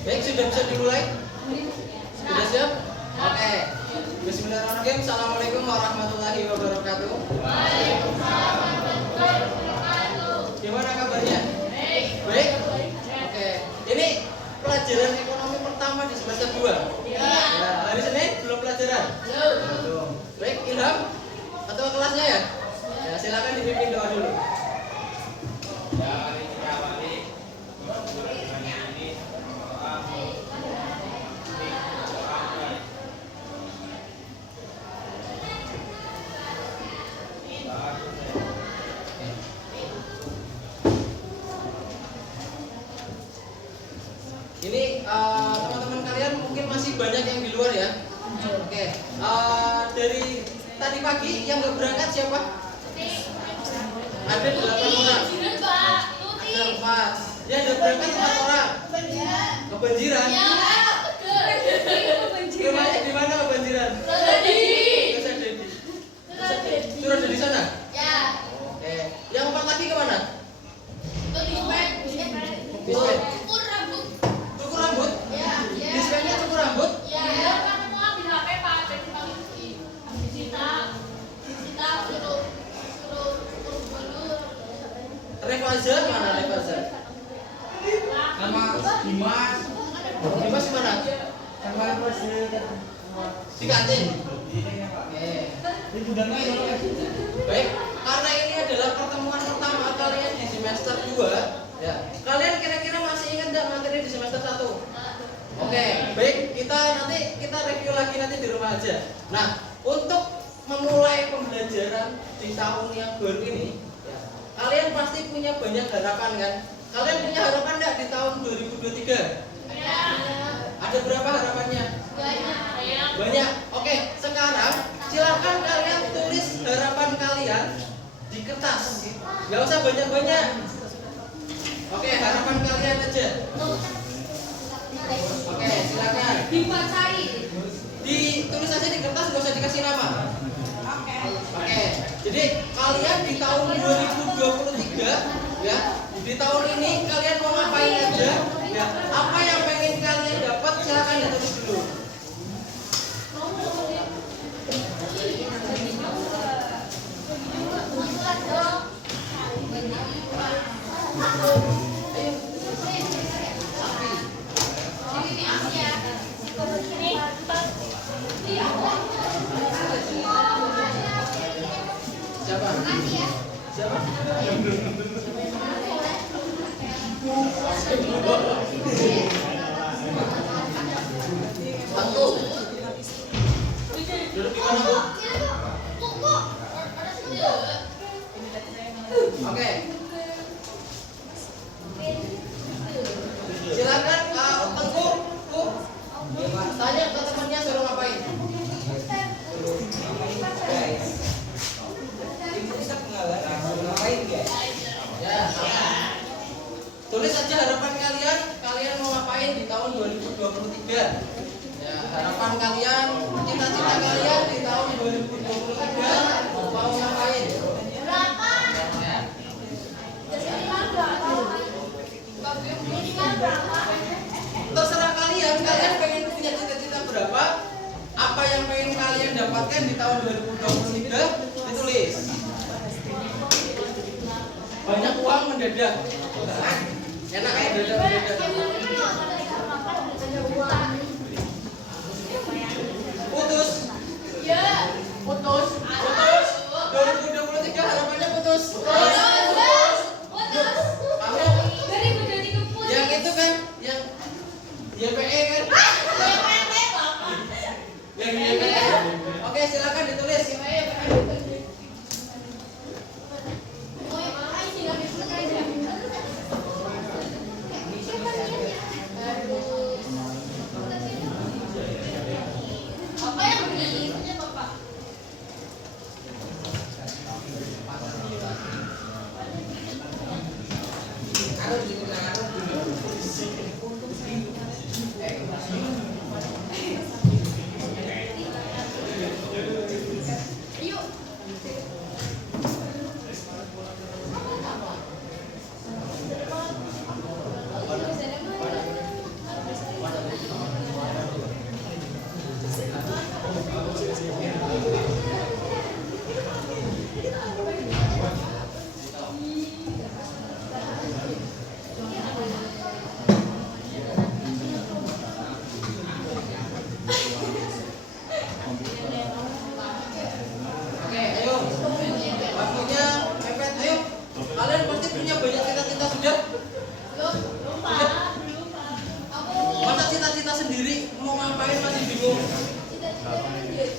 Baik, sudah bisa dimulai? Sudah siap? Oke. Bismillahirrahmanirrahim. Assalamualaikum warahmatullahi wabarakatuh. Waalaikumsalam warahmatullahi wabarakatuh. Gimana kabarnya? Baik. Oke. Ini pelajaran ekonomi pertama di semester 2. Ya. Ya, hari Senin belum pelajaran? Belum. Baik, Ilham ketua kelasnya ya? Ya, silakan dipimpin doa dulu. Ini teman-teman kalian mungkin masih banyak yang di luar ya. Oke. Dari tadi pagi yang nggak berangkat siapa? Ada 8 orang. Ada 4. Ya ada berangkat 4 orang. Kebanjiran. Rumahnya di mana kebanjiran? Sudah ada di sana? Ya. Oke. Yang 4 lagi kemana? Ukur rambut. Cukur rambut? Dispennya cukur rambut? Ya, kan mau ambil HP Pak, disita suruh Refazer mana Refazer? Nama Dimas. Dimas di mana? Sama Refazer. Di kantin. Oke. Baik, karena ini adalah pertemuan pertama kalian di semester 2, ya. Kalian kira-kira masih ingat enggak materi di semester 1? Oke, baik, kita review lagi nanti di rumah aja. Nah, untuk memulai pembelajaran di tahun yang baru ini, ya, kalian pasti punya banyak harapan kan? Kalian punya harapan enggak di tahun 2023? Ya. Ada berapa harapannya? Banyak. Oke, sekarang silakan kalian tulis harapan kalian di kertas. Gak usah banyak-banyak. Oke, harapan kalian aja. Oke, silakan. Ditulis aja di kertas, gak usah dikasih nama. Oke. Jadi kalian di tahun 2023, ya, di tahun ini kalian mau ngapain aja? Ya, apa yang pengen kalian dapat silakan ditulis dulu. Siapa? Aku. Duduk di mana, Bu? Oke. Silakan Tengku, Bu. Tanya ke temannya suruh ngapain? Ya. Tulis aja harapan kalian mau ngapain di tahun 2023. Ya, harapan kalian, cita-cita kalian di tahun 2023 mau ngapain? Terserah kalian pengen punya cita-cita berapa? Apa yang pengen kalian dapatkan di tahun 2023 ditulis. Banyak uang mendadak. Enak ya mendadak. Putus. Ya, putus. 2023 harapannya putus. Kamu yang itu kan, yang YPE kan? Yang YPE. Oke, silakan ditulis. mau ngapain masih bingung?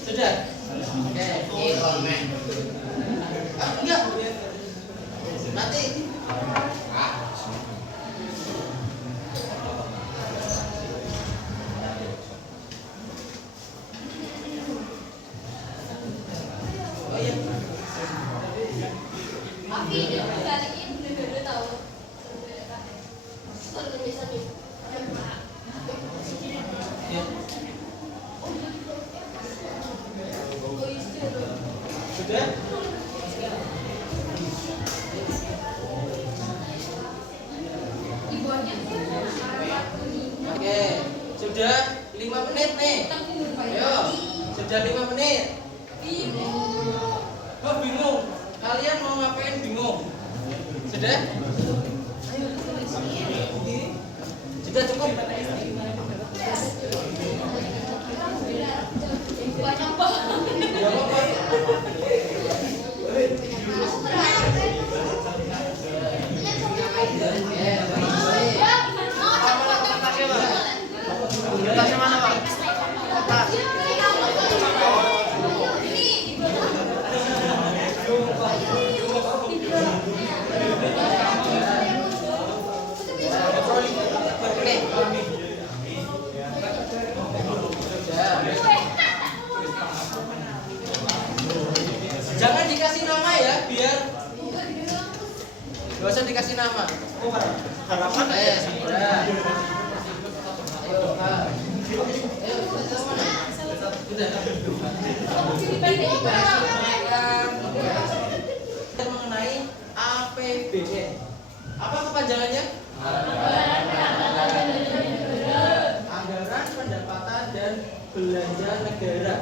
Sudah? Oke, enggak. Nanti. Oh iya. Tapi dia balikin bener-bener tahu. Kalau bisa nih. Ya. Sudah? Oke, sudah 5 menit nih. Ayo, sudah 5 menit. Oh bingung, kalian mau ngapain bingung? Sudah? Sudah cukup? Banyak banget. Ya apa? Kertasnya mana, Pak? Kertas. Jangan dikasih nama ya, biar gak usah dikasih nama. Harapan Sudah. Ayo, Kak. Ayo, kita mana? Sudah. Kita mengenai APBN. Apa kepanjangannya? Anggaran Pendapatan dan Belanja Negara.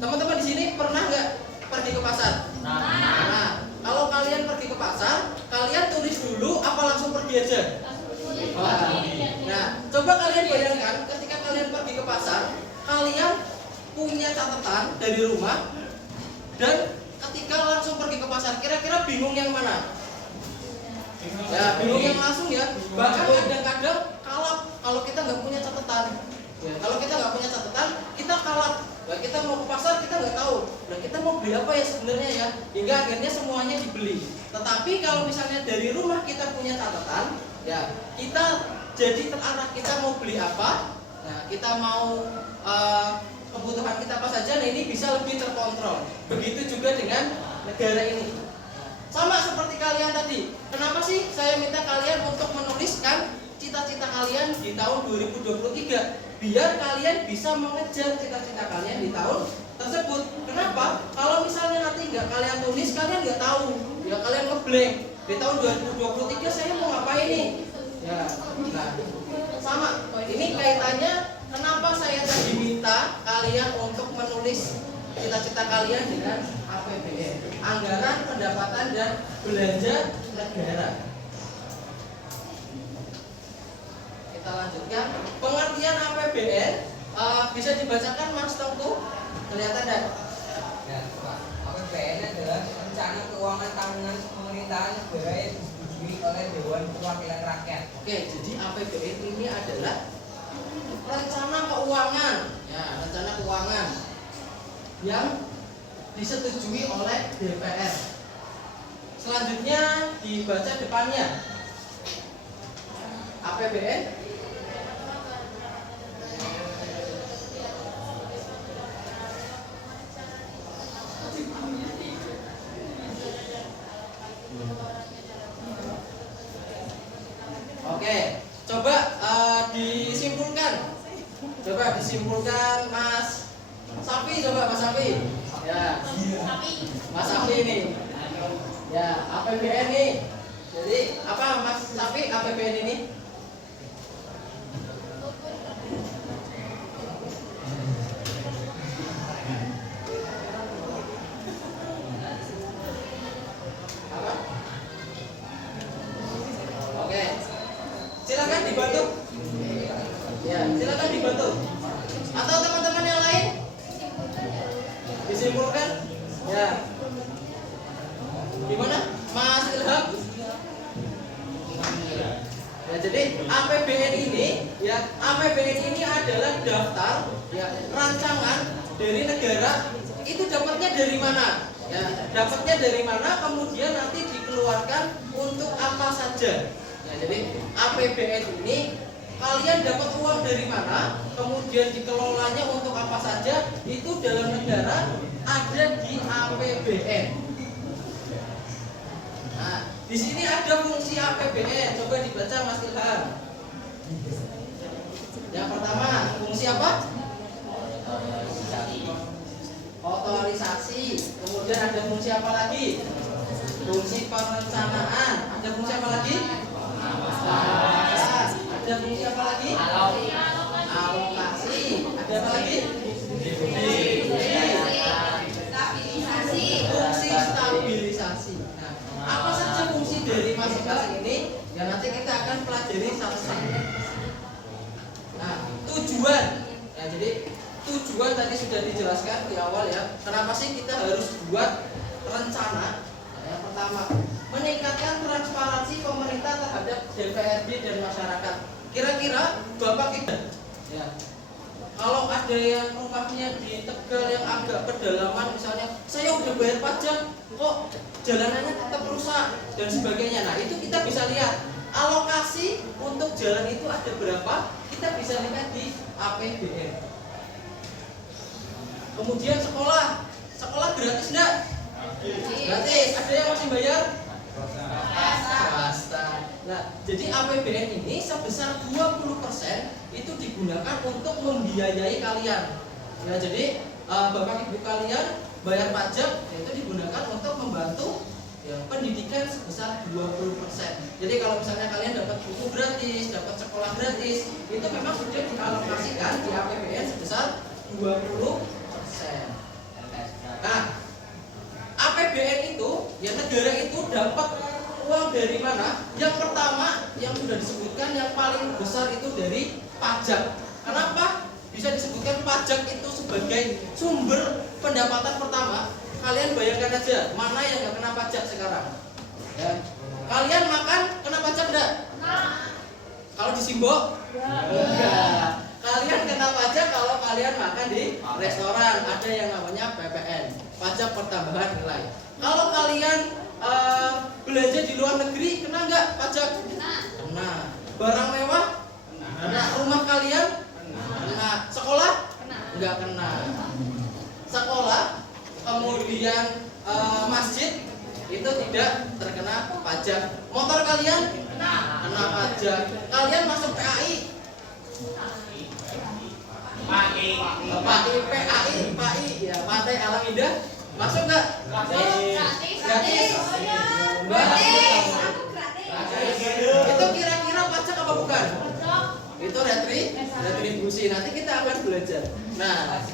Teman-teman di sini pernah nggak pergi ke pasar? Nah, kalau kalian pergi ke pasar, kalian tulis dulu apa langsung pergi aja? Nah, coba kalian bayangkan ketika kalian pergi ke pasar, kalian punya catatan dari rumah dan ketika langsung pergi ke pasar, kira-kira bingung yang mana? Ya, bingung yang langsung ya. Bahkan kadang-kadang kalau kita nggak punya catatan, ya, kalau kita nggak punya catatan, kita kalap. Nah, kita mau ke pasar kita nggak tahu. Nah, kita mau beli apa ya sebenarnya ya? Hingga akhirnya semuanya dibeli. Tetapi kalau misalnya dari rumah kita punya catatan, ya kita jadi terarah kita mau beli apa. Nah, kita mau kebutuhan kita apa saja. Nah, ini bisa lebih terkontrol. Begitu juga dengan negara ini. Sama seperti kalian tadi. Kenapa sih saya minta kalian untuk menuliskan cita-cita kalian di tahun 2023? Biar kalian bisa mengejar cita-cita kalian di tahun tersebut. Kenapa? Kalau misalnya nanti nggak kalian tulis, kalian nggak tahu. Ya kalian ngeblank. Di tahun 2023 saya mau ngapain nih? Ya, nah, sama. Ini kaitannya kenapa saya tadi minta kalian untuk menulis cita-cita kalian dengan APBN, Anggaran Pendapatan dan Belanja Negara. Kita lanjutkan. Pengertian APBN bisa dibacakan Mas Tengku? Kelihatan enggak? Ya, Pak. APBN adalah rencana keuangan tahunan pemerintahan negara yang disetujui oleh Dewan Perwakilan Rakyat. Oke, jadi APBN ini adalah rencana keuangan, ya, rencana keuangan yang disetujui oleh DPR. Selanjutnya dibaca depannya. APBN Oke, coba disimpulkan. Coba disimpulkan Mas Safi, coba Mas Safi. Ya. Mas Safi ini. Ya, APBN nih. Jadi, apa Mas Safi APBN ini? Apa? Oke. Silakan dibantu. Ya, silakan dibantu. Atau teman-teman yang lain? Disimpulkan? Ya. Gimana? Mas Ilham? Ya, jadi APBN ini adalah daftar ya rancangan dari negara. Itu dapatnya dari mana? Ya, dapatnya dari mana? Kemudian nanti dikeluarkan untuk apa saja. Ya, jadi APBN ini kalian dapat uang dari mana? Kemudian dikelolanya untuk apa saja? Itu dalam negara ada di APBN. Nah, di sini ada fungsi APBN. Coba dibaca Mas Ilham. Yang pertama, fungsi apa? Otorisasi. Kemudian ada fungsi apa lagi? Fungsi perencanaan. Ada fungsi apa lagi? Pengawasan. Ada fungsi apa lagi? Alokasi. Ada apa lagi? Fungsi stabilisasi. Nah, apa saja fungsi dari masing-masing ini? Ya nanti kita akan pelajari satu-satu. Nah, tujuan. Ya, jadi tujuan tadi sudah dijelaskan di awal ya. Kenapa sih kita harus buat rencana? Nah, yang pertama, meningkatkan transparansi pemerintah terhadap DPRD dan masyarakat. Kira-kira Bapak kita, ya, kalau ada yang rumahnya di Tegal yang agak pedalaman, misalnya saya udah bayar pajak, kok jalanannya tetap rusak dan sebagainya. Nah, itu kita bisa lihat alokasi untuk jalan itu ada berapa. Kita bisa lihat di APBN. Kemudian sekolah gratis enggak? Gratis. Ada yang masih bayar? Swasta. Nah, jadi APBN ini sebesar 20% itu digunakan untuk membiayai kalian. Ya, jadi Bapak Ibu kalian bayar pajak itu digunakan untuk membantu ya, pendidikan sebesar 20%. Jadi kalau misalnya kalian dapat buku gratis, dapat sekolah gratis, itu memang sudah dialokasikan di APBN sebesar 20%. Nah, APBN itu ya negara itu dapat uang dari mana? Yang pertama yang sudah disebutkan yang paling besar itu dari pajak. Kenapa bisa disebutkan pajak itu sebagai sumber pendapatan pertama? Kalian bayangkan aja mana yang nggak kena pajak sekarang? Ya. Kalian makan kena pajak enggak? Kalau di Simbok? Enggak. Kalian kena pajak kalau kalian makan di restoran, ada yang namanya PPN, pajak pertambahan nilai. Kalau kalian belanja di luar negeri, kena nggak pajak? Kena. Barang mewah? Kena. Rumah kalian? Kena. Sekolah? Nggak kena. Sekolah, kemudian masjid itu tidak terkena pajak. Motor kalian? Kena pajak. Kalian masuk PAI? PAI ya, Pantai Alam Indah masuk nggak? Gratis. Itu kira-kira pajak apa bukan? Itu retribusi. Nanti kita akan belajar. Nah,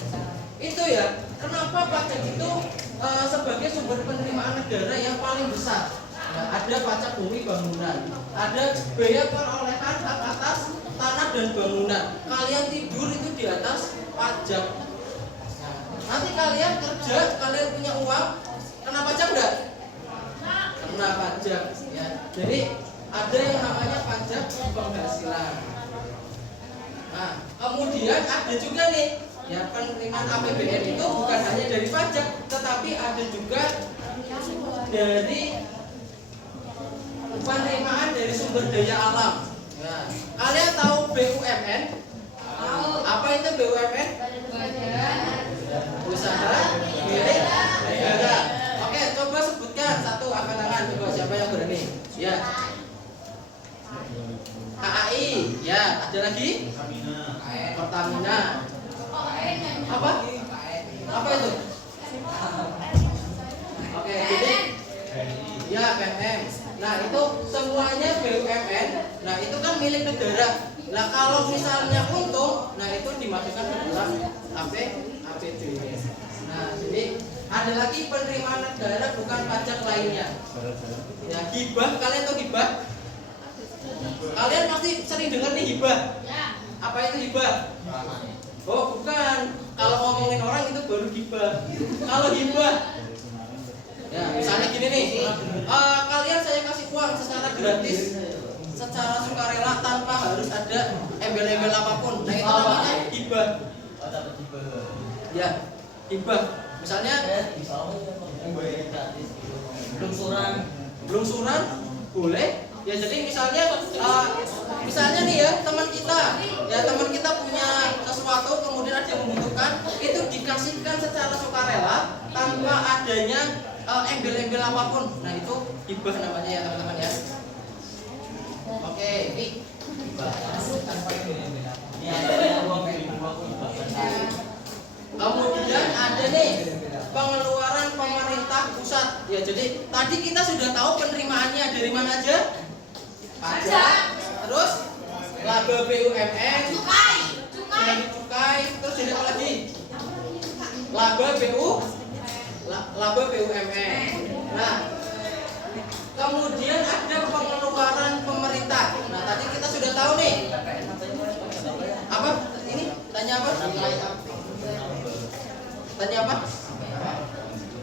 itu ya. Kenapa pajak itu sebagai sumber penerimaan negara yang paling besar? Nah, ada pajak bumi bangunan, ada biaya perolehan hak atas tanah dan bangunan. Kalian tidur itu di atas pajak. Nah, nanti kalian kerja, kalian punya uang, kena pajak enggak? Kena pajak. Ya. Jadi ada yang namanya pajak penghasilan. Nah, kemudian ada juga nih, ya penerimaan APBN itu bukan hanya dari pajak, tetapi ada juga dari penerimaan dari sumber daya alam. Ya. Kalian tahu BUMN? Apa itu BUMN? Usaha milik negara. Oke, coba sebutkan satu angkat tangan. Coba siapa yang berani? Ya. KAI. Ya. Ada lagi? Pertamina. Apa? Apa itu? Oke, jadi ya PNM. Nah, itu semuanya BUMN. Nah, itu kan milik negara. Nah, kalau misalnya untung, nah itu dimasukkan ke dalam APBD. Nah, jadi ada lagi penerimaan negara bukan pajak lainnya. Ya, hibah, kalian tahu hibah? Kalian pasti sering dengar nih hibah. Apa itu hibah? Oh, bukan. Kalau ngomongin orang itu baru hibah. Kalau hibah, ya misalnya gini nih, kalian saya kasih uang secara secara sukarela tanpa harus ada embel-embel apapun. Nah itu namanya hibah. Ya, hibah. Misalnya belungsuran boleh. Ya jadi misalnya nih ya teman kita punya sesuatu kemudian ada yang membutuhkan, itu dikasihkan secara sukarela tanpa adanya embel-embel apapun. Nah itu hibah namanya ya teman-teman ya. Oke, ini kemudian ada nih pengeluaran pemerintah pusat. Ya jadi tadi kita sudah tahu penerimaannya dari mana aja? Pajak, terus laba BUMN, cukai, terus jadi apa lagi? Laba BUMN. Nah, kemudian ada pengeluaran pemerintah. Nah, tadi kita sudah tahu nih. Apa? Ini tanya apa? Tanya apa?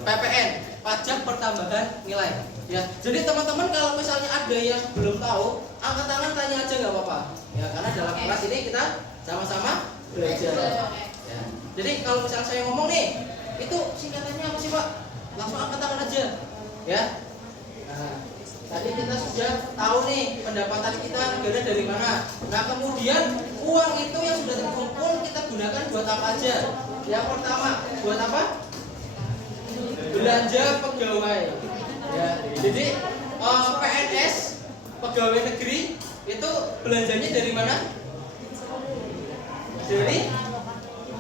PPN, pajak pertambahan nilai. Ya, jadi teman-teman kalau misalnya ada yang belum tahu, angkat tangan tanya aja nggak apa-apa. Ya, karena dalam kelas ini kita sama-sama belajar. Ya. Jadi kalau misalnya saya ngomong nih, itu singkatannya apa sih Pak? Langsung angkat tangan aja. Ya. Nah, tadi kita sudah tahu nih pendapatan kita negara dari mana. Nah, kemudian uang itu yang sudah terkumpul kita gunakan buat apa aja? Yang pertama, buat apa? Belanja pegawai. Ya, jadi PNS pegawai negeri itu belanjanya dari mana?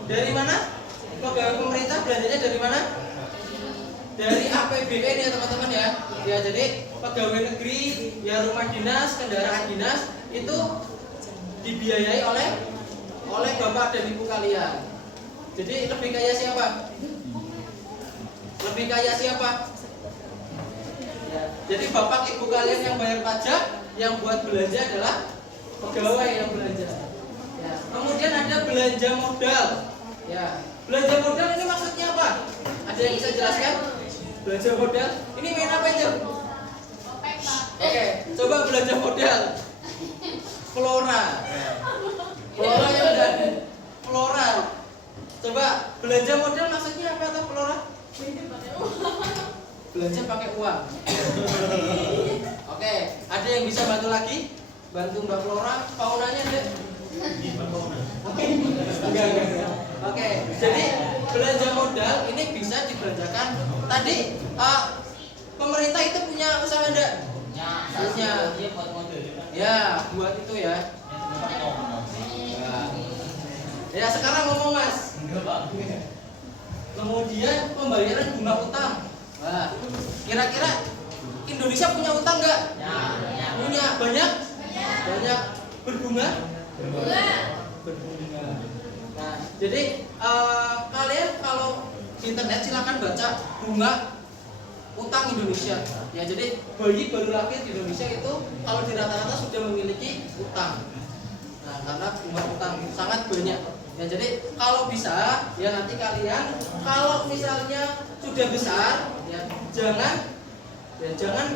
Dari mana? Pegawai pemerintah belanjanya dari mana? Dari APBN ya teman-teman ya. Ya jadi pegawai negeri, ya rumah dinas, kendaraan dinas itu dibiayai oleh bapak dan ibu kalian. Jadi lebih kaya siapa? Lebih kaya siapa? Ya, jadi bapak ibu kalian yang bayar pajak, yang buat belanja adalah pegawai yang belanja. Ya. Kemudian ada belanja modal. Ya, belanja modal ini maksudnya apa? Ada yang bisa jelaskan? Belanja modal ini main apa itu? Oke, coba belanja modal. Flora yang ada. Flora. Coba belanja modal maksudnya apa atau Flora? Belanja pakai uang. Oke, ada yang bisa bantu lagi? Bantu Mbak Flora, Faunanya ada? Enggak. Oke, jadi belanja modal ini bisa dibelanjakan. Tadi pemerintah itu punya usaha enggak? Punya. Ya, buat itu ya. Ya, sekarang ngomong Mas. Kemudian pembayaran bunga utang. Nah, kira-kira Indonesia punya utang nggak? Punya. Banyak? Berbunga? Berbunga. Nah, jadi kalian kalau di internet silakan baca bunga utang Indonesia. Ya, jadi bayi baru lahir di Indonesia itu kalau di rata-rata sudah memiliki utang. Nah, karena bunga utang sangat banyak. Ya, jadi kalau bisa ya nanti kalian kalau misalnya sudah besar ya jangan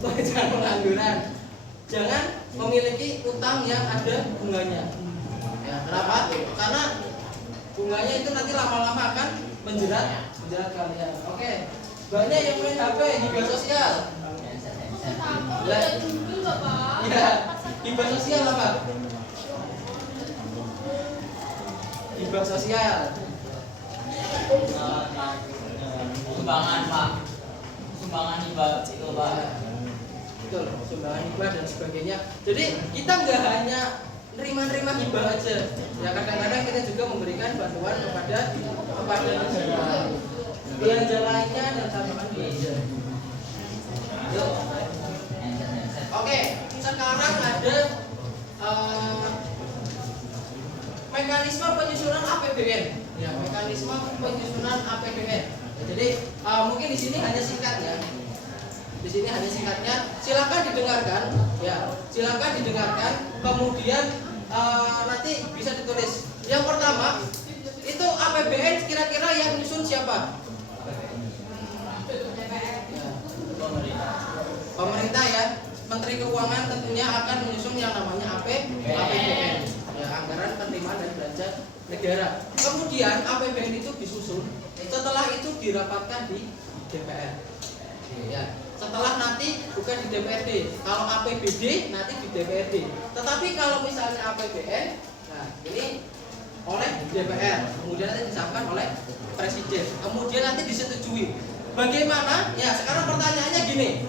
pengangguran. Jangan memiliki utang yang ada bunganya. Ya, kenapa? Karena bunganya itu nanti lama-lama akan menjerat kalian. Oke. Banyak yang main HP hibah sosial. Ya, hibah sosial apa? Hibah sosial. Sumbangan Pak, sumbangan hibah itu Pak. Betul, sumbangan hibah dan sebagainya. Jadi kita nggak hanya nerima hibah aja. Ya kadang-kadang kita juga memberikan bantuan kepada negara. Belanja lainnya dan tambahan belanja. Yuk. Oke, sekarang ada mekanisme penyusunan APBN. Ya, mekanisme penyusunan APBN. Ya, jadi mungkin di sini hanya singkat ya. Di sini hanya singkatnya. Silakan didengarkan. Ya, silakan didengarkan. Kemudian nanti bisa ditulis. Yang pertama itu APBN kira-kira yang nyusun siapa? Pemerintah ya. Menteri Keuangan tentunya akan menyusun yang namanya APBN, ya, anggaran penerimaan dan belanja negara. Kemudian APBN itu disusun, setelah itu dirapatkan di DPR. Ya, setelah nanti bukan di DPRD, kalau APBD nanti di DPRD. Tetapi kalau misalnya APBN, nah ini oleh DPR, kemudian nanti disahkan oleh Presiden, kemudian nanti disetujui. Bagaimana? Ya, sekarang pertanyaannya gini.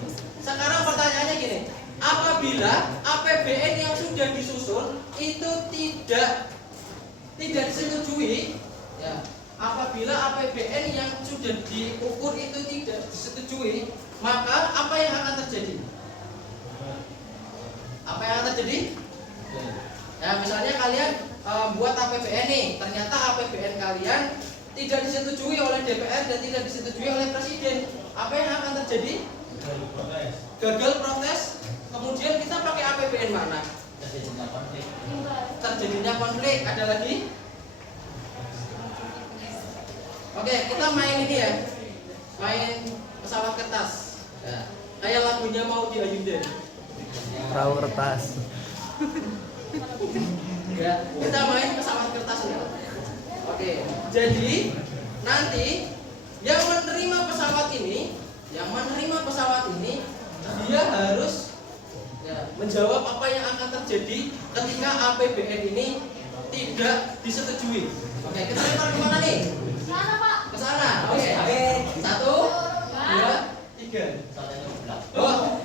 Apabila APBN yang sudah disusun itu tidak disetujui, ya, apabila APBN yang sudah diukur itu tidak disetujui, maka apa yang akan terjadi? Ya, misalnya kalian buat APBN nih, ternyata APBN kalian tidak disetujui oleh DPR dan tidak disetujui oleh Presiden. Apa yang akan terjadi? Gagal protes. Kemudian kita pakai APBN mana? Terjadinya konflik. Ada lagi? Oke, kita main ini ya. Main pesawat kertas. Ya. Kayak lagunya Mau di Ayunda. Perahu kertas. Ya, kita main pesawat kertas ya. Oke, jadi nanti yang menerima pesawat ini, dia harus ya, menjawab apa yang akan terjadi ketika APBN ini tidak disetujui. Oke, kita lempar kemana nih? Sana Pak. Ke sana. Oke. 1, 2, 3. Oh.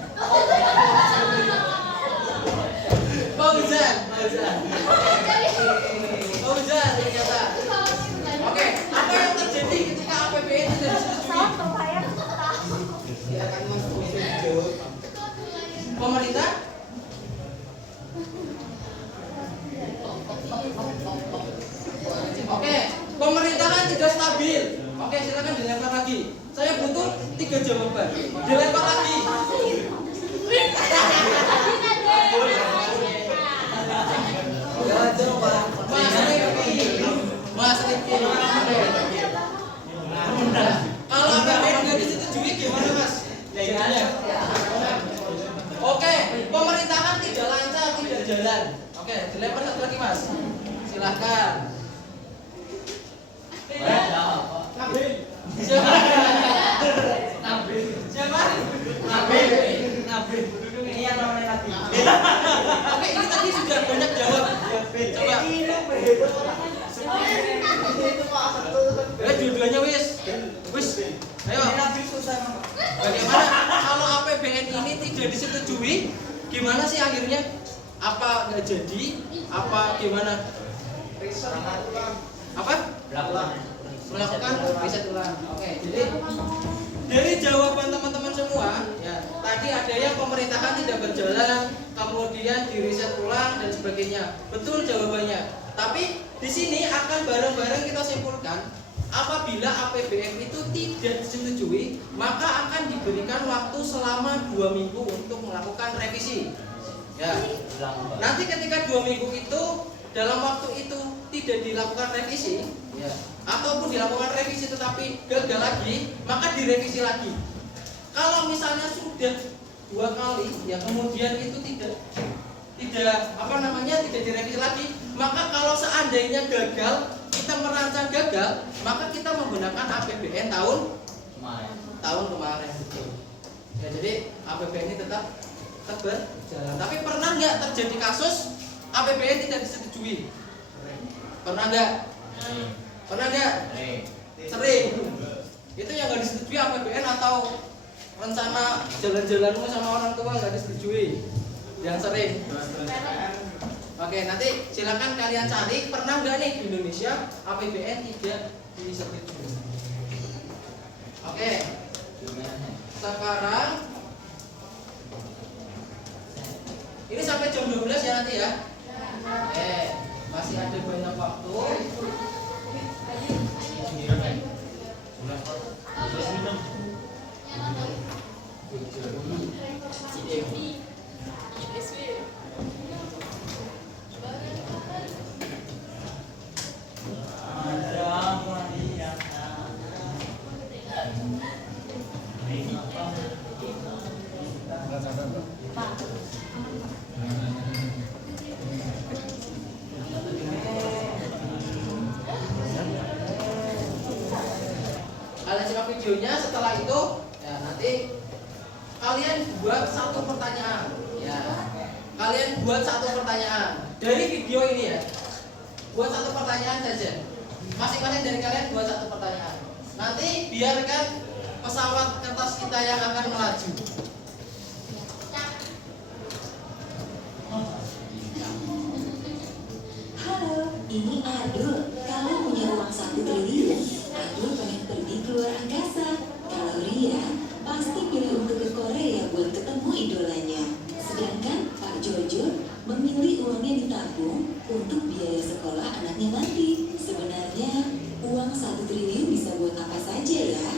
Fauzan ternyata. Oke, apa yang terjadi ketika APBN tidak disetujui? Ya, akan menjawab. Pemerintah Oke, pemerintahan tidak stabil. Oke, silakan dilempar lagi. Saya butuh 3 jawaban. Dilempar lagi. Mas Rifki. Kalau APBN nggak disetujui gimana Mas? Oke, pemerintahan tidak lancar, tidak jalan. Oke, dilempar satu lagi Mas. Silahkan. Siapa? Ini yang namanya Nabi. Oke, ini tadi sudah banyak jawab. Coba. Dua-duanya wis. Ayo. Bagaimana kalau APBN ini tidak disetujui? Gimana sih akhirnya? Apa nggak jadi? Apa gimana? Apa? Melakukan riset ulang. Oke, jadi dari jawaban teman-teman semua, ya, tadi ada yang pemerintahan tidak berjalan, kemudian diriset ulang dan sebagainya. Betul jawabannya. Tapi di sini akan bareng-bareng kita simpulkan, apabila APBN itu tidak disetujui, maka akan diberikan waktu selama 2 minggu untuk melakukan revisi. Ya. Nanti ketika 2 minggu itu dalam waktu itu tidak dilakukan revisi, ya, ataupun dilakukan revisi tetapi gagal lagi, maka direvisi lagi. Kalau misalnya sudah 2 kali, ya kemudian itu tidak direvisi lagi, maka kalau seandainya gagal, kita merancang gagal, maka kita menggunakan APBN tahun kemarin. Ya, jadi APBN ini tetap berjalan. Tapi pernah nggak terjadi kasus APBN tidak disetujui? Pernah nggak? Sering. Itu yang nggak disetujui APBN atau rencana jalan-jalanmu sama orang tua nggak disetujui? Yang sering. Oke, nanti silakan kalian cari pernah nggak nih di Indonesia APBN tidak disetujui. Oke. Sekarang ini sampai jam 12 ya nanti ya. Masih ada banyak waktu. Pak. videonya. Setelah itu ya nanti kalian buat satu pertanyaan. Ya, kalian buat satu pertanyaan dari video ini ya. Buat satu pertanyaan saja. Masing-masing dari kalian buat satu pertanyaan. Nanti biarkan pesawat kertas kita yang akan melaju. Halo, ini Adul. Kalau punya uang 1 triliun, Adul pengen pergi keluar angkasa. Kalau Ria, pasti pilih untuk ke Korea buat ketemu idolanya. Sedangkan Pak Jojo memilih uangnya ditabung untuk biaya sekolah anaknya nanti. Sebenarnya, uang 1 triliun bisa buat apa saja ya?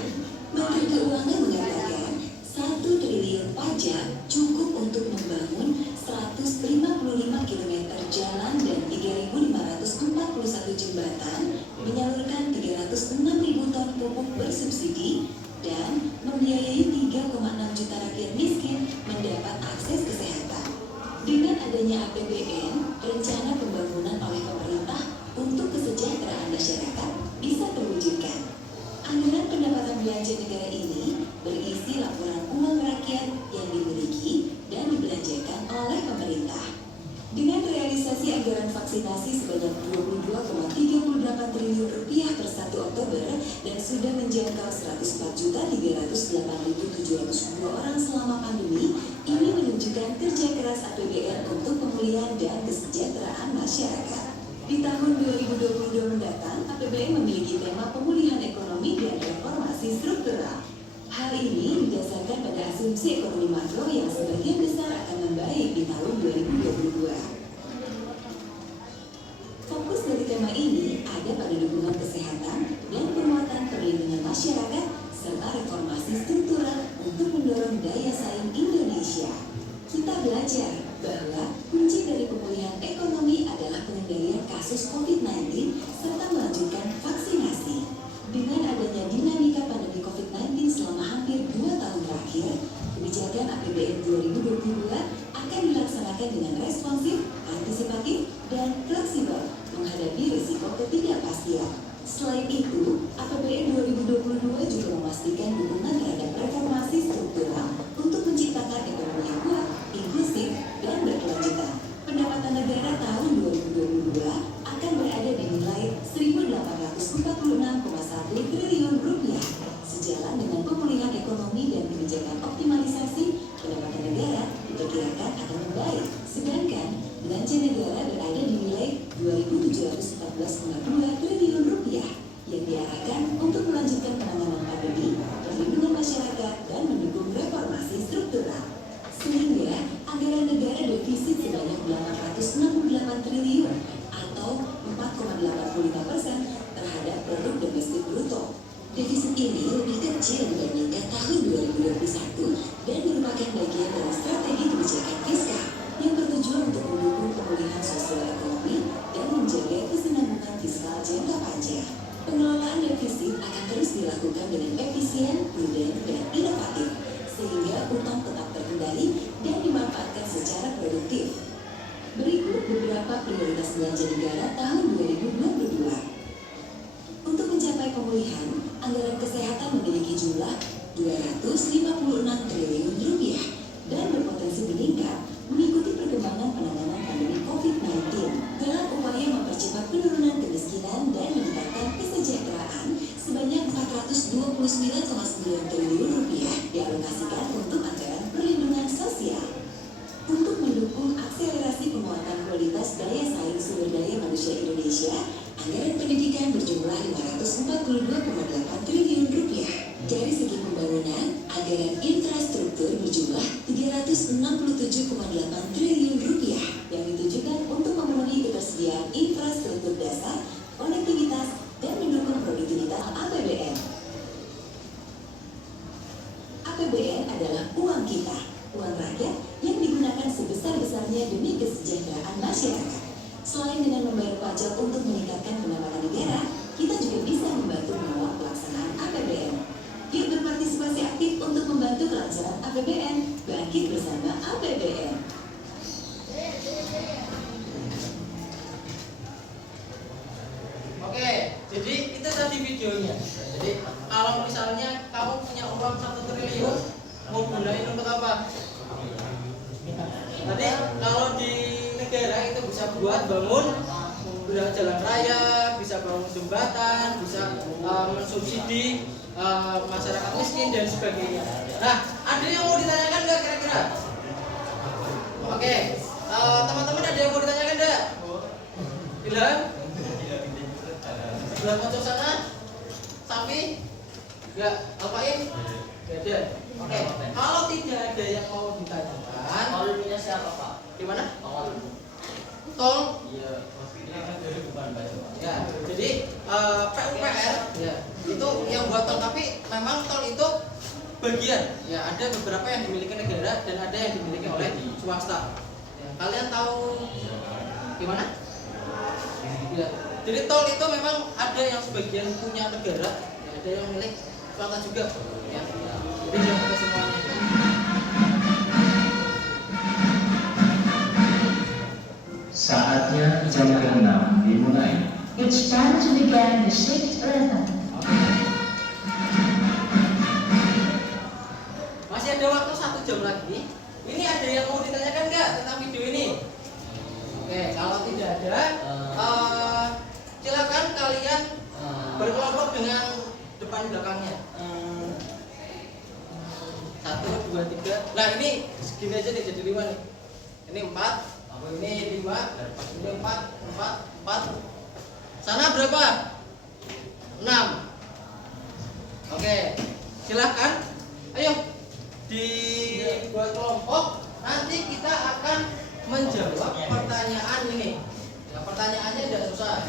Menteri Keuangan mengatakan 1 triliun pajak cukup untuk membangun 155 km jalan dan 3.541 jembatan, menyalurkan 306.000 ton pupuk bersubsidi, dan membiayai 3,6 juta rakyat miskin mendapat akses kesehatan. Dengan adanya APBN, rencana pembangunan oleh pemerintah untuk kesejahteraan masyarakat bisa terwujudkan. Anggaran pendapatan belanja negara ini berisi laporan uang rakyat yang dimiliki dan dibelanjakan oleh pemerintah. Dengan realisasi anggaran vaksinasi sebanyak 22,38 triliun rupiah per 1 Oktober dan sudah menjangkau 104.308.702 orang selama pandemi, ini menunjukkan kerja keras APBN untuk pemulihan dan kesejahteraan masyarakat. Di tahun 2022 mendatang, APBN memiliki tema pemulihan ekonomi dan reformasi struktural. Hal ini didasarkan pada asumsi ekonomi makro yang sebagian besar akan membaik di tahun 2022. Fokus dari tema ini ada pada dukungan kesehatan dan penguatan perlindungan masyarakat serta reformasi struktural untuk mendorong daya saing Indonesia. Kita belajar bahwa kunci dari pemulihan ekonomi adalah pengendalian kasus COVID-19 serta melanjutkan vaksinasi. Dengan adanya dinamika pandemi COVID-19 selama hampir 2 tahun terakhir, kebijakan APBN 2022 akan dilaksanakan dengan responsif, antisipatif, dan fleksibel menghadapi risiko ketidakpastian. Selain itu, APBN 2022 juga memastikan dukungan terhadap reformasi struktural untuk menciptakan ekonomi yang kuat, inklusif, dan berkelanjutan. Pendapatan negara tahun 2022 akan berada di nilai 1.846,1 triliun rupiah. Sejalan dengan pemulihan ekonomi dan kebijakan optimalisasi, pendapatan negara diperkirakan akan membaik. Sedangkan belanja negara berada di nilai 2.714,2 triliun rupiah yang diarahkan untuk melanjutkan penanganan pandemi, perlindungan masyarakat, dan mendukung reformasi struktural. Sehingga anggaran negara defisit sebanyak 868 triliun atau 4,85% terhadap produk domestik bruto. Defisit ini lebih kecil dibandingkan tahun 2021 dan merupakan bagian dari strategi kebijakan fiskal yang bertujuan untuk mendukung pemulihan sosial ekonomi dan menjaga kesinambungan fiskal jangka panjang. Pengelolaan defisit akan terus dilakukan dengan efisien, prudent, dan inovatif, sehingga utang tetap terkendali dan dimanfaatkan secara produktif. Berikut beberapa prioritas belanja negara tahun 2022. Untuk mencapai pemulihan, anggaran kesehatan memiliki jumlah 256 triliun rupiah dan berpotensi meningkat mengikuti perkembangan penanganan pandemi COVID-19 dalam upaya mempercepat penurunan kemiskinan dan meningkatkan kesejahteraan. Sebanyak 429,9 triliun rupiah dialokasikan untuk anggaran perlindungan sosial. Untuk mendukung akselerasi penguatan kualitas daya saing sumber daya manusia Indonesia, anggaran pendidikan berjumlah 542,8 triliun rupiah. Dari segi pembangunan, anggaran infrastruktur berjumlah 367,8 triliun rupiah yang ditujukan untuk memenuhi ketersediaan infrastruktur dasar, konektivitas, dan mendukung produktivitas APBN. APBN adalah uang kita, uang rakyat yang digunakan sebesar-besarnya demi kesejahteraan masyarakat. Selain dengan membayar pajak untuk meningkatkan pendapatan negara, kita juga bisa membantu mengawal pelaksanaan APBN. Yuk berpartisipasi aktif untuk membantu kelancaran APBN. Bangkit bersama APBN. Oke, jadi itu di videonya. Jadi kalau misalnya kamu punya uang 1 triliun, mau gunain untuk apa? Nanti kalau di negara itu bisa buat bangun jalan raya, bisa bangun jembatan, bisa mensubsidi masyarakat miskin dan sebagainya. Nah, ada yang mau ditanyakan nggak kira-kira? Oke, teman-teman ada yang mau ditanyakan nggak? Ilham? Sebelah pojok sana? Sapi? Nggak? Apain? Nggak ada. Oke, kalau tidak ada yang mau ditanyakan, Kalau punya siapa Pak? gimana? Tol. Tol? Iya. Ini kan dari bukan bayar. Ya, jadi PUPR ya, itu yang buat tol, tapi memang tol itu bagian. Ya, ada beberapa yang dimiliki negara dan ada yang dimiliki oleh swasta. Ya, kalian tahu gimana? Ya, jadi tol itu memang ada yang sebagian punya negara, ya, ada yang milik swasta juga. Ya, jadi jangan ke semuanya. Saatnya jam ke-6 dimulai. It's time to begin the 6th lesson. Masih ada waktu 1 jam lagi. Ini ada yang mau ditanyakan nggak tentang video ini? Oke, kalau tidak ada, silakan kalian berkelompok dengan depan belakangnya. 1, 2, 3. Nah ini segini aja nih, jadi 5 nih. Ini 4. Ini 5, ini 4. Sana berapa? 6. Oke, silahkan. Ayo dibuat kelompok. Nanti kita akan menjawab pertanyaan ini. Ya, pertanyaannya tidak susah.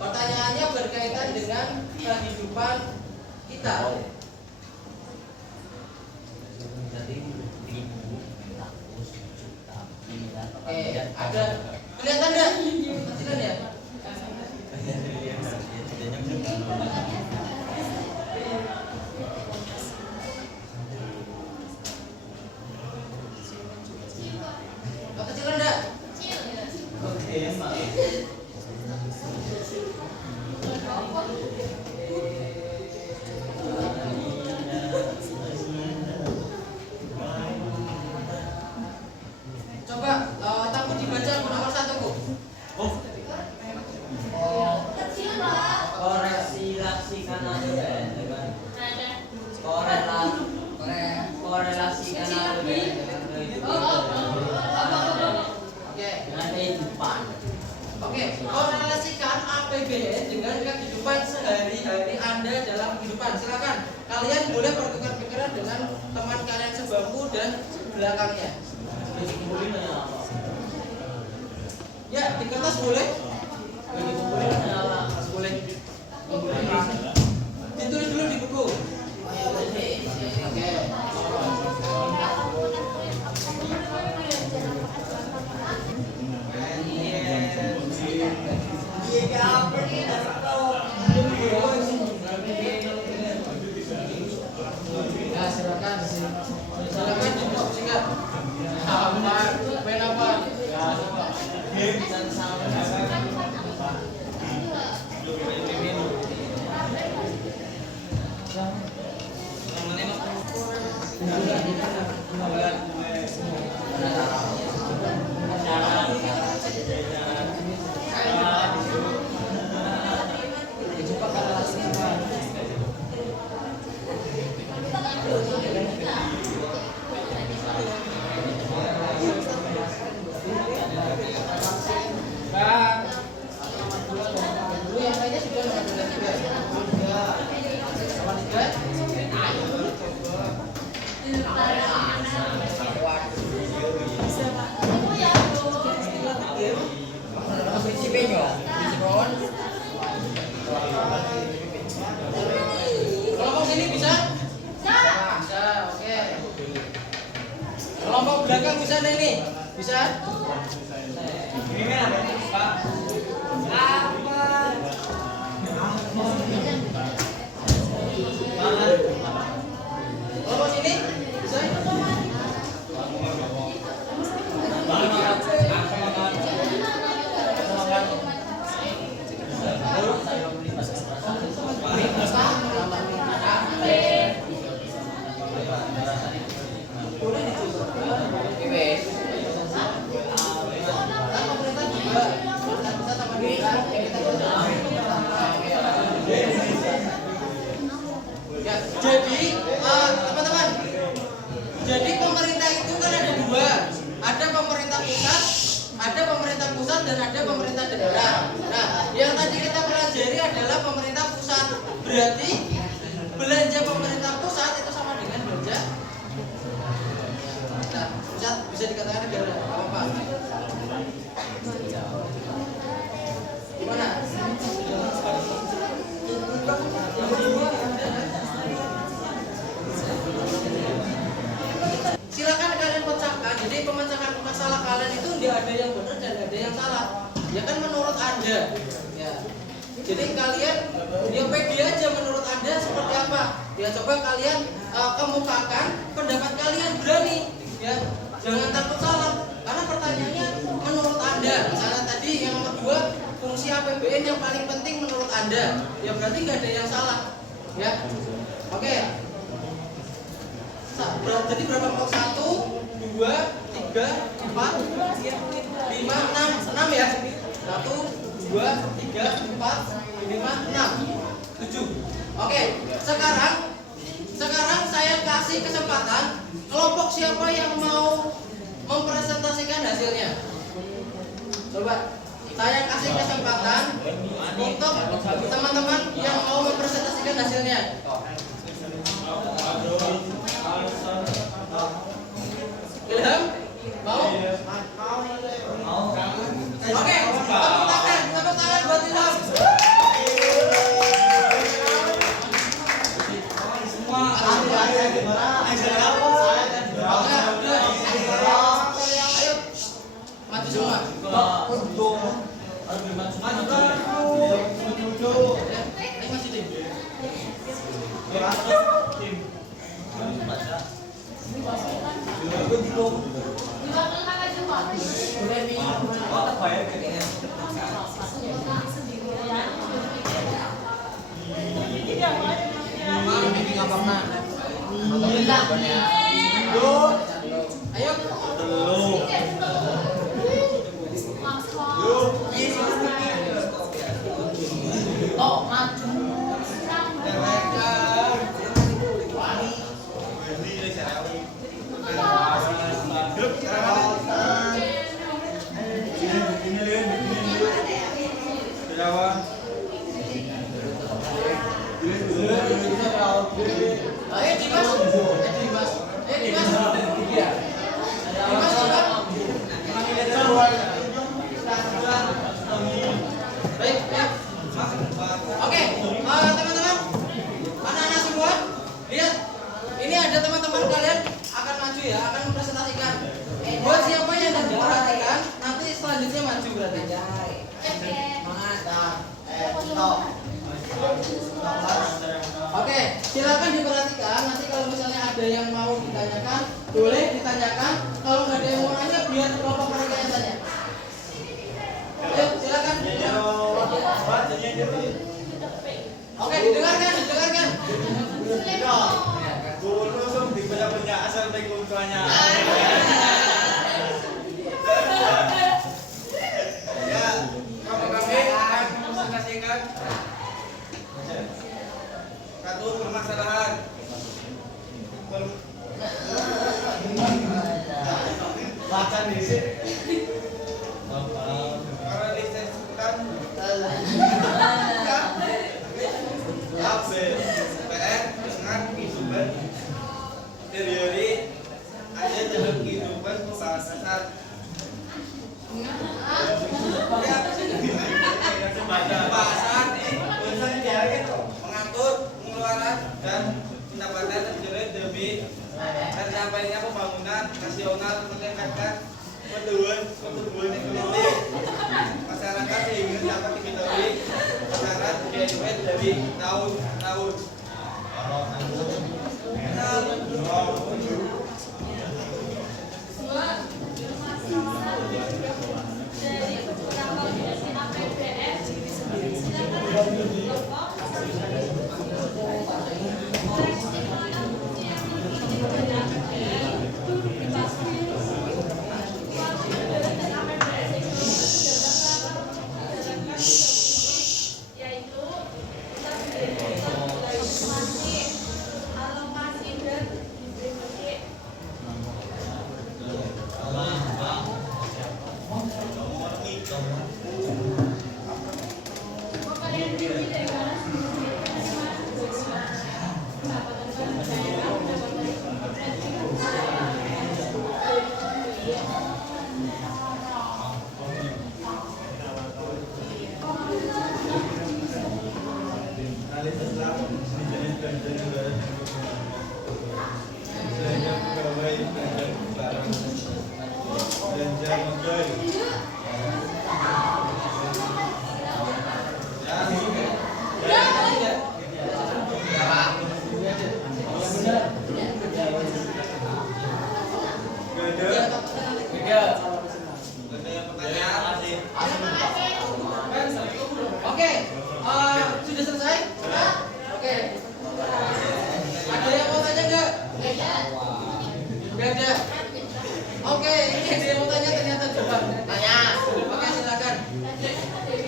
Pertanyaannya berkaitan dengan kehidupan kita. Oke, ada kelihatan nggak? Kecilan ya? Kecilan nggak? Oke, Pak. Coba takut dibaca nomor 1 Bu. Kecil Pak. Korelasikan aja ya, kan? Ada. Korelasikan Kecil aja lagi. dengan kehidupan. Oke. Dengan kehidupan. Oke, korelasikan APBN dengan kehidupan sehari-hari Anda dalam kehidupan. Silakan kalian boleh bertukar pikiran dengan teman kalian sebangku dan belakangnya. Dikumpulin aja apa? Ya, di kertas boleh. Dikumpulin aja apa? Boleh. Ditulis dulu di buku. Oke. Ya, silakan. Silakan diinstruksikan. Apa? Pen apa? Dan sama. Dulu yang lainnya sudah mengambil tiga. Sama tiga. Kelompok sini bisa? Bisa, oke. Kelompok belakang bisa nih nih? Bisa? Kelompok sini bisa? Berarti belanja pemerintah pusat itu sama dengan belanja. Nah, pusat bisa dikatakan negara. Apa? Gimana? Silakan kalian pecahkan. Jadi pemecahan masalah kalian itu tidak ada yang benar dan tidak ada yang salah. Ya kan menurut Anda. Ya. Jadi kalian ya pede aja menurut Anda seperti apa. Ya coba kalian kemukakan pendapat kalian berani. Ya jangan takut salah. Karena pertanyaannya menurut Anda. Misalnya tadi yang nomor 2 fungsi APBN yang paling penting menurut Anda. Ya berarti nggak ada yang salah. Ya. Oke. Jadi berapa kelompok? 1, 2, 3, 4, 5, 6 ya. 1, 2, 3, 4, 5, 6, 7. Oke, sekarang saya kasih kesempatan kelompok siapa yang mau mempresentasikan hasilnya. Coba saya kasih kesempatan untuk teman-teman yang mau mempresentasikan hasilnya. Ilham? Mau? Oke, tepuk tangan buat Ilham. Ayo, maju semua. Ayo. Ayo Dimas. Baik, ya. Oke, teman-teman, anak-anak semua, lihat, ini ada teman-teman kalian akan maju ya, akan mempresentasikan. Buat siapa yang tidak diperhatikan, nanti selanjutnya maju berarti. Oke, silakan diperhatikan. Nanti kalau misalnya ada yang mau ditanyakan, boleh ditanyakan. Kalau nggak ada yang mau nanya, biar kelompok mereka yang tanya. Ayo, silakan. Oke, didengarkan. Guru langsung dibanyak asal baik ukurannya. Ya, kami akan mempresentasikan satu permasalahan. Baca di sini. Karena disebutkan APBN dengan kehidupan teori ada dalam kehidupan bahasa mengatur pengeluaran dan pendapatan negara demi tercapainya pembangunan nasional meningkatkan pertumbuhan ekonomi masyarakat sehingga dapat diketahui besaran GDP dari tahun ke tahun.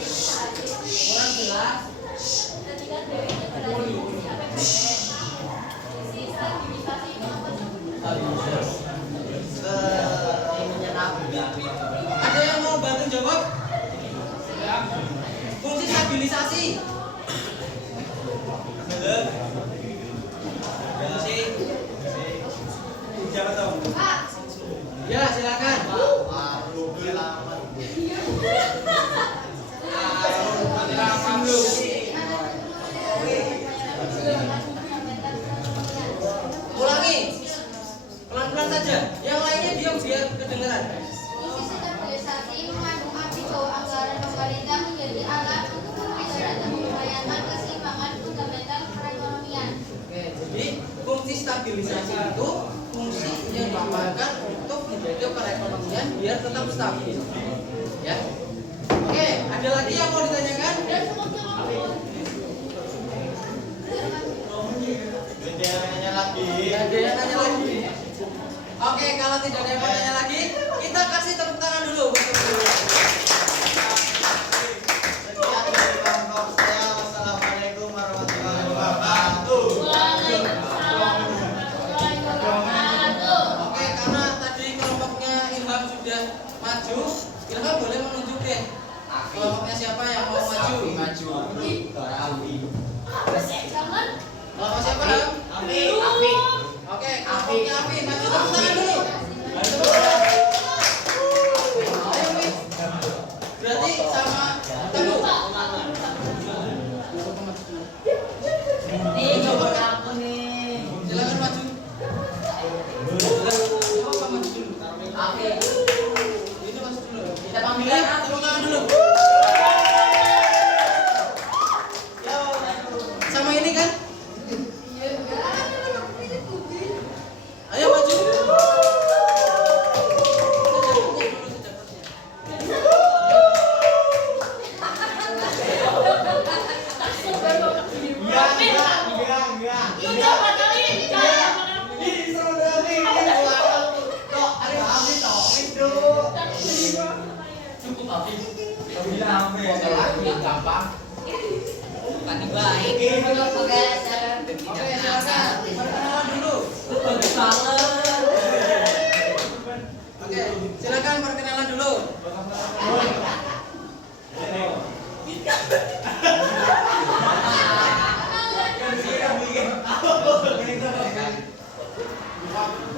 Kurang jelas. Tadi kan Dewi ngejelasin APBN. Si stabilisasi itu apa sih? Ada yang mau bantu jawab? Fungsi stabilisasi. Fungsi. Siapa tahu? Ya, silakan. Ulangi. Pelan-pelan saja. Yang lainnya diam biar kedengaran. Fungsi stabilisasi mengandung arti bahwa anggaran pemerintah menjadi alat untuk menjaga dan mengupayakan keseimbangan fundamental perekonomian. Oke, jadi fungsi stabilisasi itu fungsi yang digunakan untuk menjaga perekonomian biar tetap stabil. Ya. Oke, ada lagi yang mau ditanyakan? Dan cukup. Jangan lagi. Ada yang nanya lagi? Oke, kalau tidak ada yang mau tanya lagi, kita kasih tepuk tangan dulu. Wassalamualaikum warahmatullahi wabarakatuh. Oke, karena tadi kelompoknya Ilham sudah maju, Ilham boleh menunjuk deh. Kelompoknya siapa yang mau maju? Jangan. Kelompok siapa, Ilham? Oke, kelompoknya Api, maju tepuk tangan dulu. Ayo, Wi. Berarti sama Teguh. Nih, coba aku nih. Silakan maju. Coba maju dulu. Oke. Ini maju dulu. Kita panggilan. Tepuk tangan dulu. Sama ini kan? Ayo maju. Cukup Api. gampang. Tadi baik. Oke, silakan. Perkenalan dulu. Bagus banget. Oke, silakan perkenalan dulu.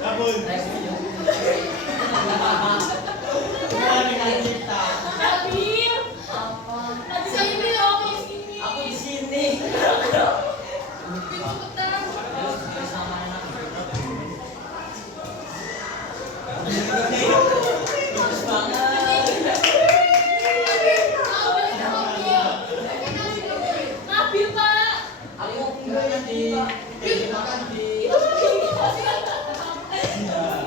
Aku di sini. Bagus banget. Ayo tinggalnya dimakan di. Ya,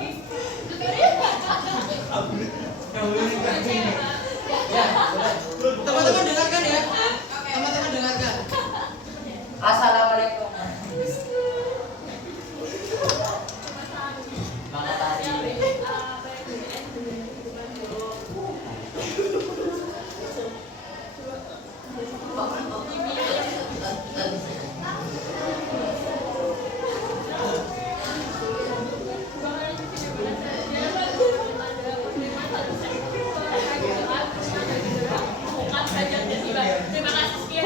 boleh. Teman-teman dengarkan ya. Teman-teman dengarkan. Assalamualaikum. Mana tadi? Terima kasih sekian.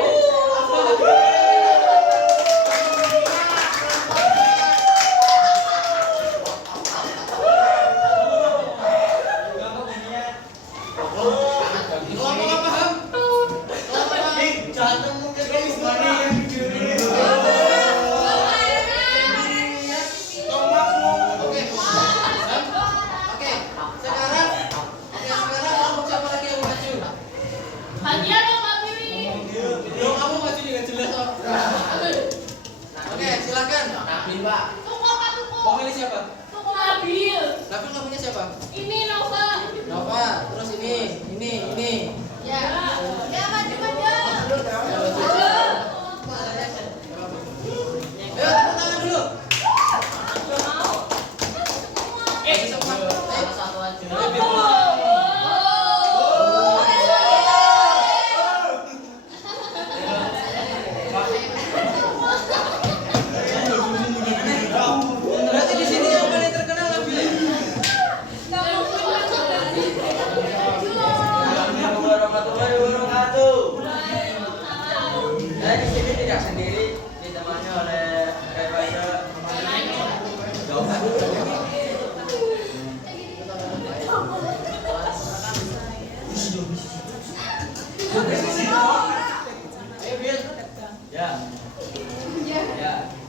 Kelompok apa, Ham? Kelompok apa? Oke. Ham? Oke. Sekarang kelompok siapa lagi yang maju? Yo, kamu maju dengan jelas kok. Oke, silakan. Nabil, Pak. Mau milih siapa? Nabil. Tapi kamunya siapa? Ini Nova. Nova. Terus ini. Ya. Ya maju maju. Ayo tepuk tangan dulu. Semua. Ayo. Satu aja. Oke. Ayo Bil. Ya.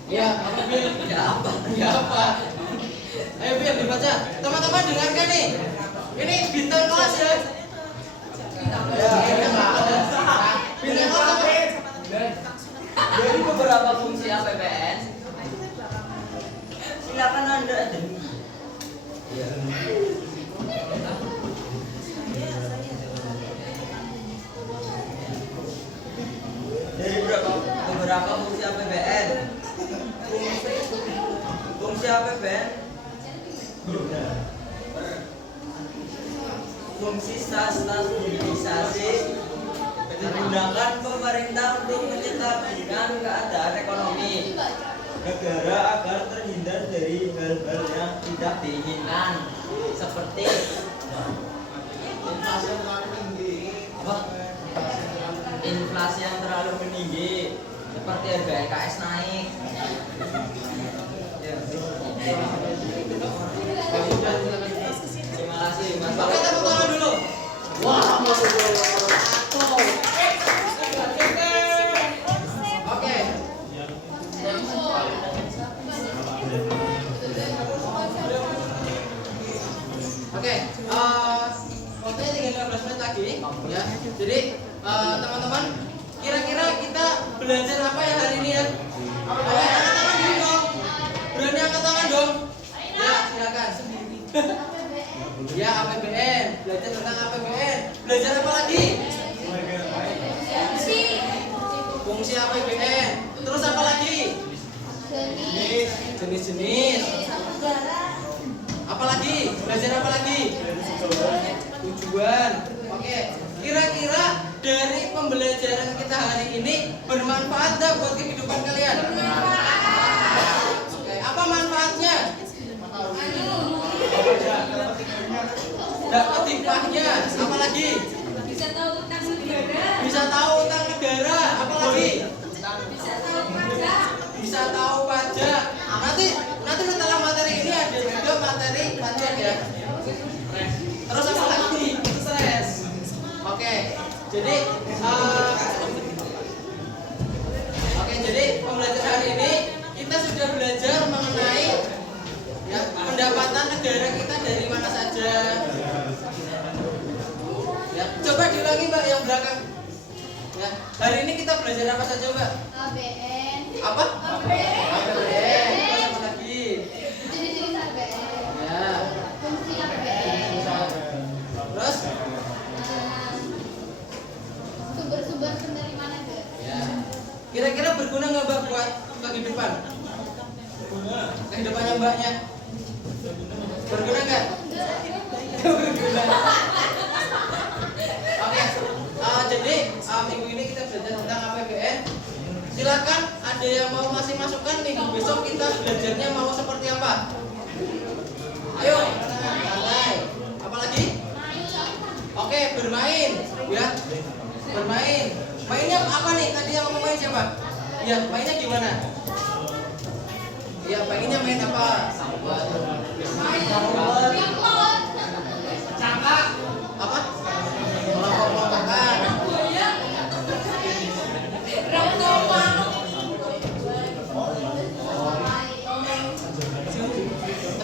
Ya, apa Bil? Ya apa? Ayo Bil dibaca. Teman-teman dengarkan nih. Ini bintang kelas ya. Bintang kelas apa? Dari beberapa fungsi APBN, silakan Anda. Dari beberapa fungsi APBN. Fungsi APBN. Fungsi stabilisasi digunakan pemerintah untuk menstabilkan keadaan ekonomi negara agar terhindar dari hal-hal yang tidak diinginkan seperti inflasi yang terlalu tinggi seperti harga NKS naik. Terima kasih Mas. Oke, tepuk tangan dulu. Wah, masuk Oke. Oke, waktunya tinggal 15 menit lagi ya. Jadi teman-teman, kira-kira kita belajar apa ya hari ini ya? Ayo angkat tangan dulu dong. Berani angkat tangan dong. Ya, silakan. Ya, APBN. Belajar tentang APBN. Belajar apa lagi? Fungsi APBN. Terus apa lagi? Jenis-jenis. Apa lagi? Belajar apa lagi? Tujuan. Oke. Kira-kira dari pembelajaran kita hari ini bermanfaat nggak buat kehidupan kalian? Oke. Apa manfaatnya? Dapat hikmahnya. Apa lagi? Bisa tahu tentang negara. Bisa tahu tentang negara. Apa lagi? Bisa tahu pajak. Bisa tahu pajak. Nanti setelah materi ini ada juga materi pajak ya. Terus apa lagi? Stres. Oke. Jadi pembelajaran hari ini kita sudah belajar mengenai ya, pendapatan negara kita dari mana saja. Ya, coba diulangi Mbak yang belakang. Ya, hari ini kita belajar apa saja Mbak? ABN. Apa? ABN. APBN. Terus apa lagi? Jenis-jenis ABN. Ya. Fungsi ABN. Terus? Sumber-sumber penerimaan negara. Ya. Kira-kira berguna nggak Mbak buat kehidupan? Kehidupannya Mbaknya? Berguna nggak? Berguna. Oke. Jadi minggu ini kita belajar tentang APBN. Silakan ada yang mau masih masukan minggu besok kita belajarnya mau seperti apa? Ayo, santai. Apa lagi? Oke, bermain, ya. Bermain. Mainnya apa nih? Tadi yang mau main siapa? Ya, mainnya gimana? Ya, pengennya main apa? Cangkak. Apa? Kelompok-kelompokan.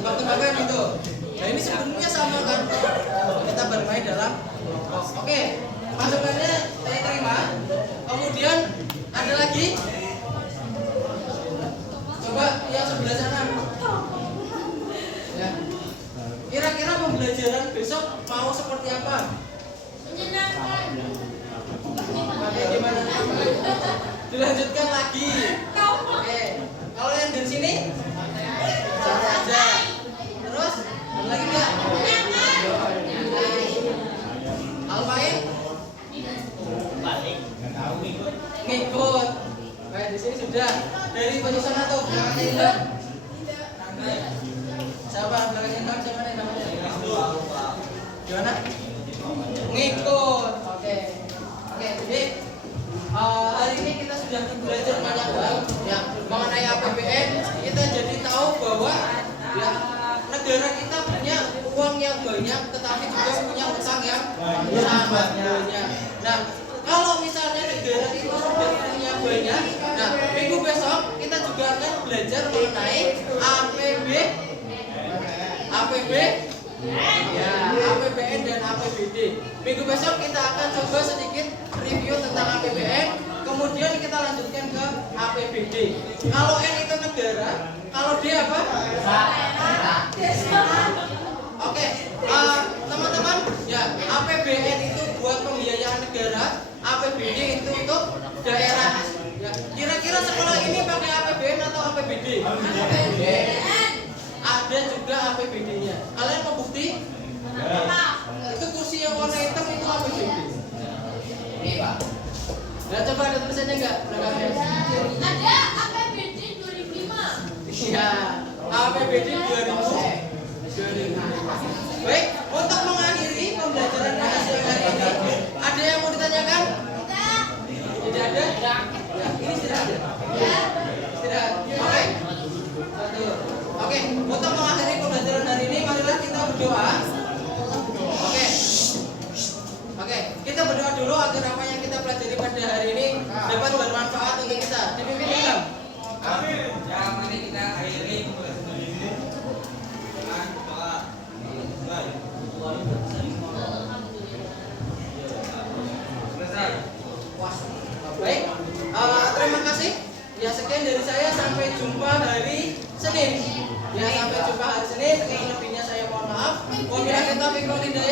Tebak-tebakan itu. Nah ini sebenarnya sama kan? Kita bermain dalam kelompok. Oke, masukannya saya terima. Kemudian ada lagi. Coba yang sebelah sana. Ya. Kira-kira pembelajaran besok mau seperti apa? Menyenangkan. Oke, gimana? Dilanjutkan lagi. Oke. Kalau yang dari sini? Sama aja. Terus? Ada lagi nggak? Hal lain? Ngikut. Baik, di sini sudah. Dari baju sana tuh, belakangnya Indah. Siapa? Belakangnya Indah, siapa nih namanya? Gimana? Ngikut. Oke. Jadi hari ini kita sudah belajar banyak hal ya mengenai APBN. Kita jadi tahu bahwa ya negara kita punya uang yang banyak, tetapi juga punya utang yang sangat banyak. Nah, kalau negara itu definisinya banyak. Nah, minggu besok kita juga akan belajar mengenai APB, ya, APBN dan APBD. Minggu besok kita akan coba sedikit review tentang APBN, kemudian kita lanjutkan ke APBD. Kalau N itu negara, kalau D apa? Oke, teman-teman, ya APBN itu buat pembiayaan negara, APBD itu untuk daerah. Ya, kira-kira sekolah ini pakai APBN atau APBD? Ada juga APBD-nya. Kalian mau bukti? Itu kursi yang warna hitam itu APBD. Ini Pak. Nah, coba ada tulisannya enggak? Belakangnya. Ada APBD 2005. Iya, APBD 2000. Baik, untuk mengakhiri pembelajaran pada siang hari ini, ada yang mau ditanyakan? Tidak ada? Ya, ini tidak ada. Tidak. Oke. Oke, untuk mengakhiri pembelajaran hari ini, marilah kita berdoa. Oke, kita berdoa dulu agar apa yang kita pelajari pada hari ini dapat bermanfaat untuk kita. Dipimpin Ilham. Amin. Ya, mari kita akhiri pembelajaran ini. Selesai. Baik, terima kasih. Ya, sekian dari saya, sampai jumpa hari Senin. Ya, sampai jumpa hari Senin. Kurang lebihnya saya mohon maaf. Wabillahi taufiq wal hidayah.